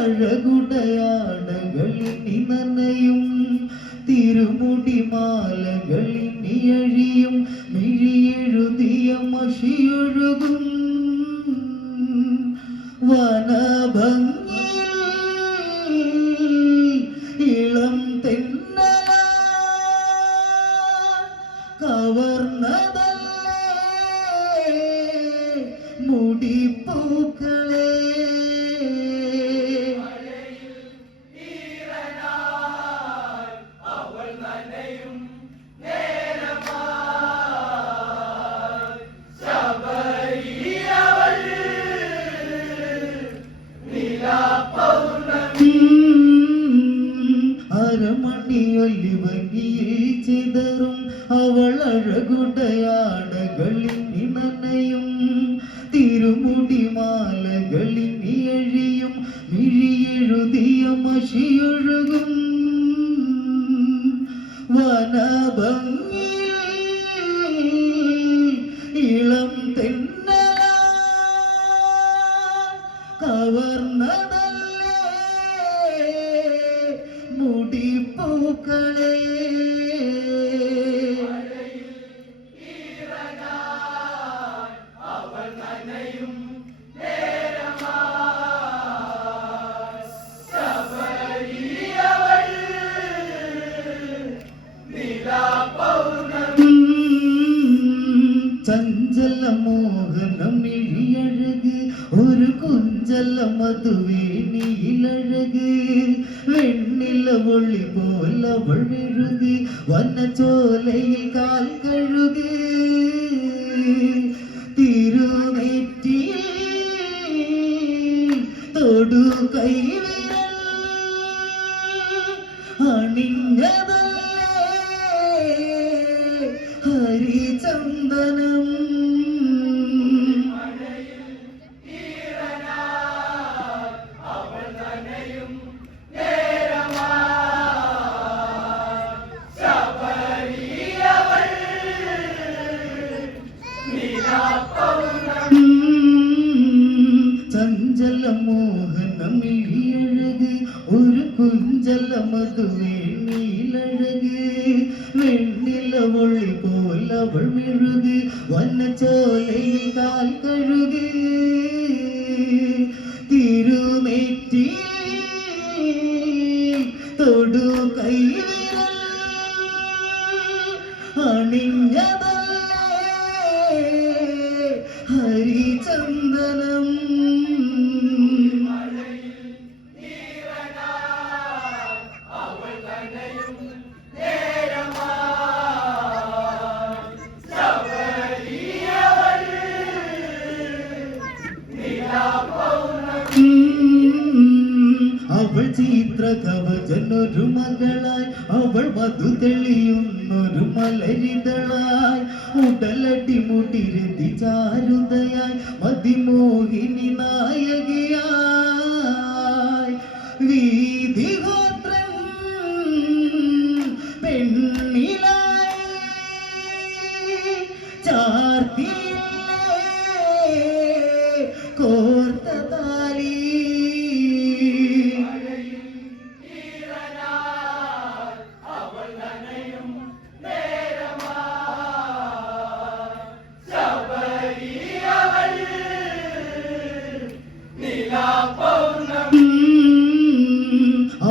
അവളഴകുടയാടകളിനി നനയും തിരുമുടി മാലകളിനി അഴിയും മിഴിയെഴുതിയ മഷിയൊഴുകും. വനഭംഗിയിൽ ഇളം തെന്നല കവർന്നതല്ലേ ചിതറും അവൾ അഴകുടയാടകളിൽ നനയും തിരുമുടി മാലകളിൽ എഴിയും മിഴിയെഴുതിയ മഷിയൊഴുകും. വനഭംഗി ഇളം തെന്നല കവർന്നതല്ലേ? മുടിപ്പൂക്കളെ ഒരു കുഞ്ചല്ല മധുവേണിയിലഴക് വെണ്ണില ഒളി പോലവൾ മെഴുക് വനച്ചോലയിൽ കാൽ കഴുക്. തിരുവേറ്റി തൊടു കൈ അണിഞ്ഞതല്ലേ? ഹരിചന്ദനം மொழி போல் அவள் மெழுகு வண்ண சோலையில் கால் கழுகு കവചനൊരു മകളായി. അവൾ മധു തെളിയുന്നൊരു മലരിതളായി. ഉടലടി മുടിരതി ചാരുതയായി. മതിമോഹിനി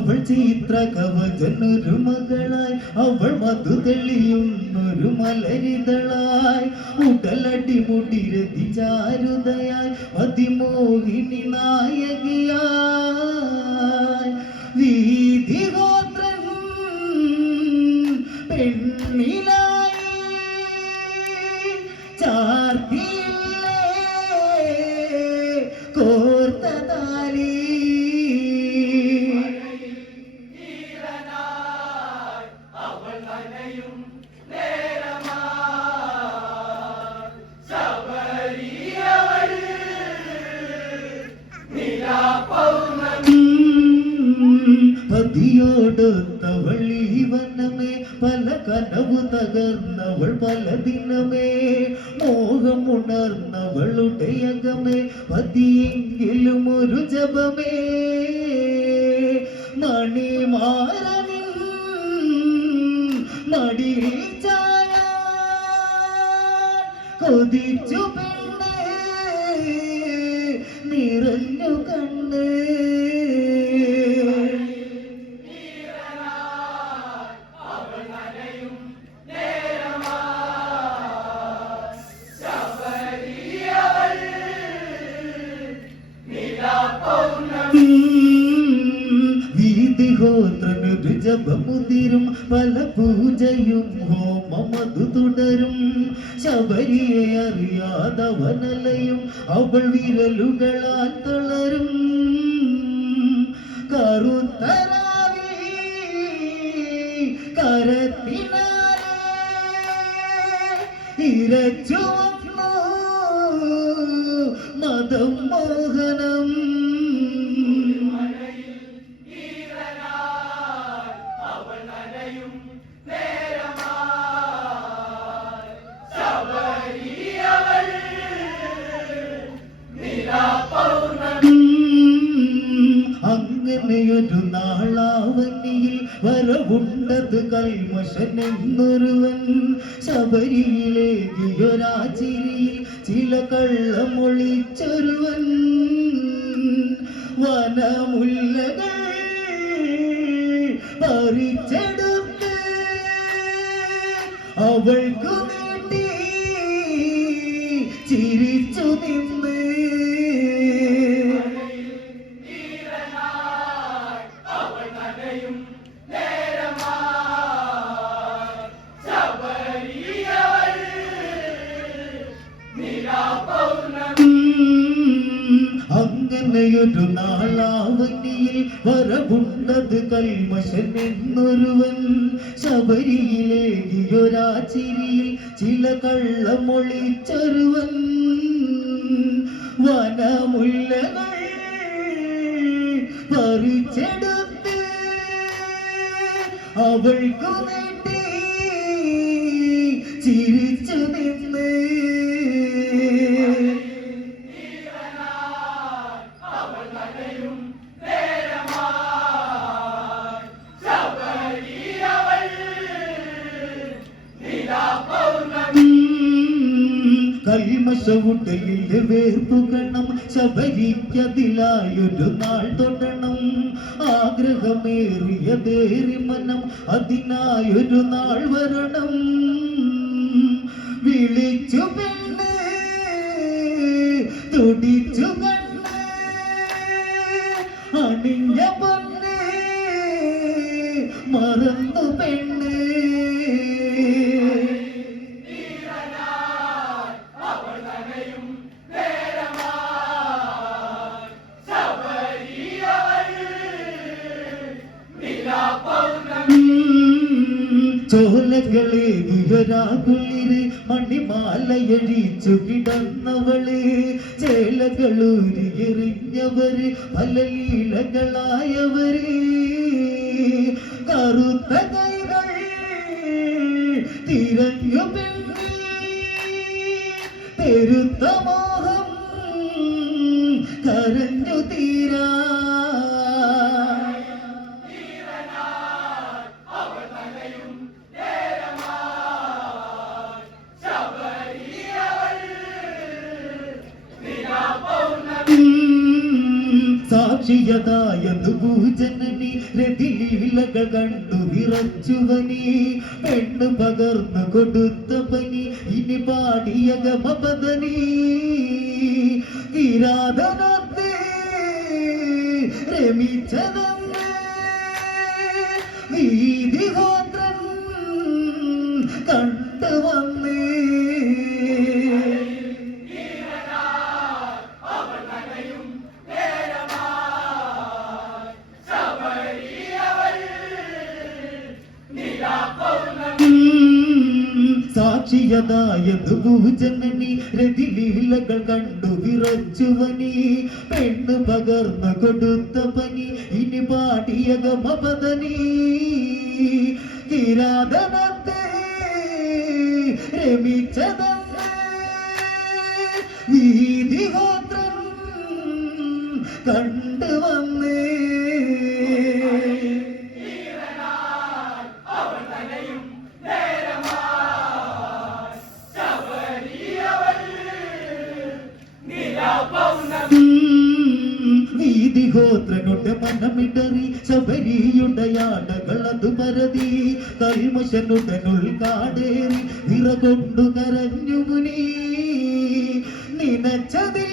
അവൾ ചിത്ര കവചനൊരു മകളായി. അവൾ മധു തെളിയുന്നൊരു മലരിതളായി. ഉടലടി മുടിരതി ചാരുതയായി അതിമോഹിനി നായകിയായി. പതിയോടൊത്തവളി വനമേ പല കനവ് തകർന്നവൾ പല ദിനമേ മോഹം ഉണർന്നവളുടെ അകമേ പതിയെങ്കിലും ഒരു ജപമേ. മണിമാരനിൻ മടിയിൽ ചായ കൊതിച്ചു പെണ്ണേ. നിറഞ്ഞു കണ്ണ് ജപമുതിരും പല പൂജയും ഹോമമതു തുടരും. ശബരിയെ അറിയാതവനലയും അവൾ വിരലുകളാൽ തളരും. കറുത്തരാവി കരത്തിനാലെ ഇരച്ചു മതം മോഹനം കൽമശനെന്നൊരുവൻ ശബരിയിലേകിയൊരാചിരിയിൽ ചില കള്ളമൊളിച്ചൊരുവൻ വനമുല്ലകൾ പറിച്ചെടുത്ത് അവൾക്കു അങ്ങനെയൊരു നാളാവനിയിൽ വരവുണ്ടത് കൽമശൻ എന്നൊരുവൻ ശബരിയിലേകിയൊരാചിരിയിൽ ചില കള്ളമൊളിച്ചൊരുവൻ. വനമുല്ലകൾ പറിച്ചെടുത്ത് അവൾക്കു വേണ്ടി ചിരിച്ചു കൈമശവുടലിൽ വേർപ്പുകണം ശബരിക്കതിലായൊരു നാൾ തൊടണം. ആഗ്രഹമേറിയതേറി മനം അതിനായൊരു നാൾ വരണം. വിളിച്ചു പെണ്ണ് തുടിച്ചു കണ്ണ് അണിഞ്ഞ പൊന്ന് മറന്നു ചോലകളെ വിഹരാകുളിര് മണിമാലയഴിച്ചു കിടന്നവൾ. ചേലകളൂരിയെറിഞ്ഞവര് പല ലീലകളായവര്. കറുത്ത കൈകൾ തിരഞ്ഞു പെരുത്ത മോഹം കരഞ്ഞു സാക്ഷിയതായതു ഭൂജനനി രതിലീലകൾ കണ്ടു വിറച്ചുവനി. പെണ്ണ് പകർന്നു കൊടുത്ത പനി ഇനി പാടിയ ഗമപദനി കിരാതനത്ത് രമിച്ചതന്ന്. വീതിഹോത്രൻ കണ്ടു വന്നേ സാക്ഷിയതായത് ഭൂജനനി രതിലീലകൾ കണ്ടു വിറച്ചുവനി. പെണ്ണ് പകർന്നു കൊടുത്ത പനി ഇനി പാടിയ ഗമപദനി കിരാതനത്തെ വീതി വീതിഗോത്രൻ മനമിടറി ശബരിയുണ്ടയാടകളത് പരതി. കൽമശനുടനുൾ കാടേറി നിറകൊണ്ടു കരഞ്ഞു മുനി. നിനച്ചതില്ല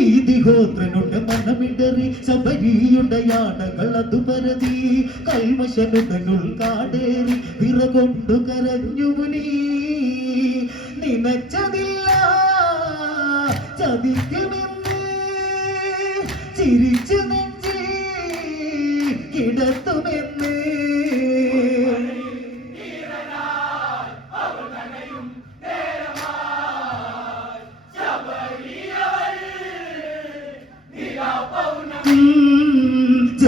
വീതിഗോത്രനുണ്ട് മനമിടറി ശബരിയുണ്ടയാടകളതു പരതി. കൈവശനുതനുൾ കാടേറി. വിറകൊണ്ടു കരഞ്ഞു മുനി. നിനച്ചതില്ല. ചതിക്കുമെന്ന്. ചിരിച്ചു നെഞ്ചി. കിടത്തുമെന്ന്.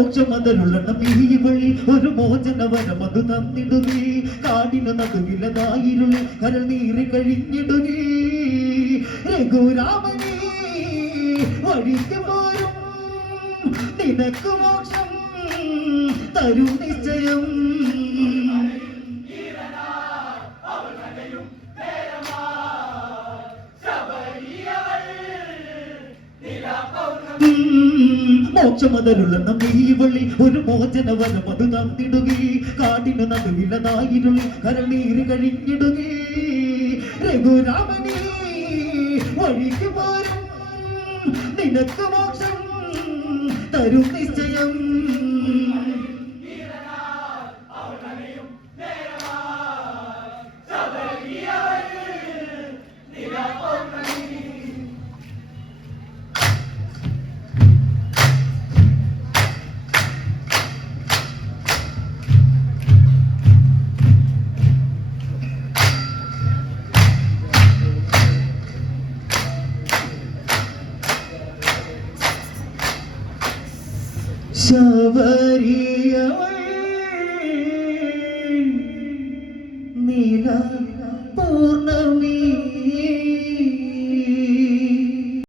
മോക്ഷമതരുള്ള ഈ ഒരു മോചന വരമത് തന്നിടുകി കാടിന് നടുവിലതായിരുളി കരൽ നീറി കഴിഞ്ഞിടുകി രഘുരാമനീ വഴിക്ക് പോരും. നിനക്ക് മോക്ഷം തരും നിശ്ചയം. മോക്ഷമതലുള്ള ഈ വഴി ഒരു മോചന വരം അത് തന്നിടുകി കാടിന് നടുവിലതായിരുളി കരളീര് കഴിഞ്ഞിടുകി. രഘുരാമനെ വഴിക്ക് പോരും നിനക്ക് മോക്ഷം തരും നിശ്ചയം.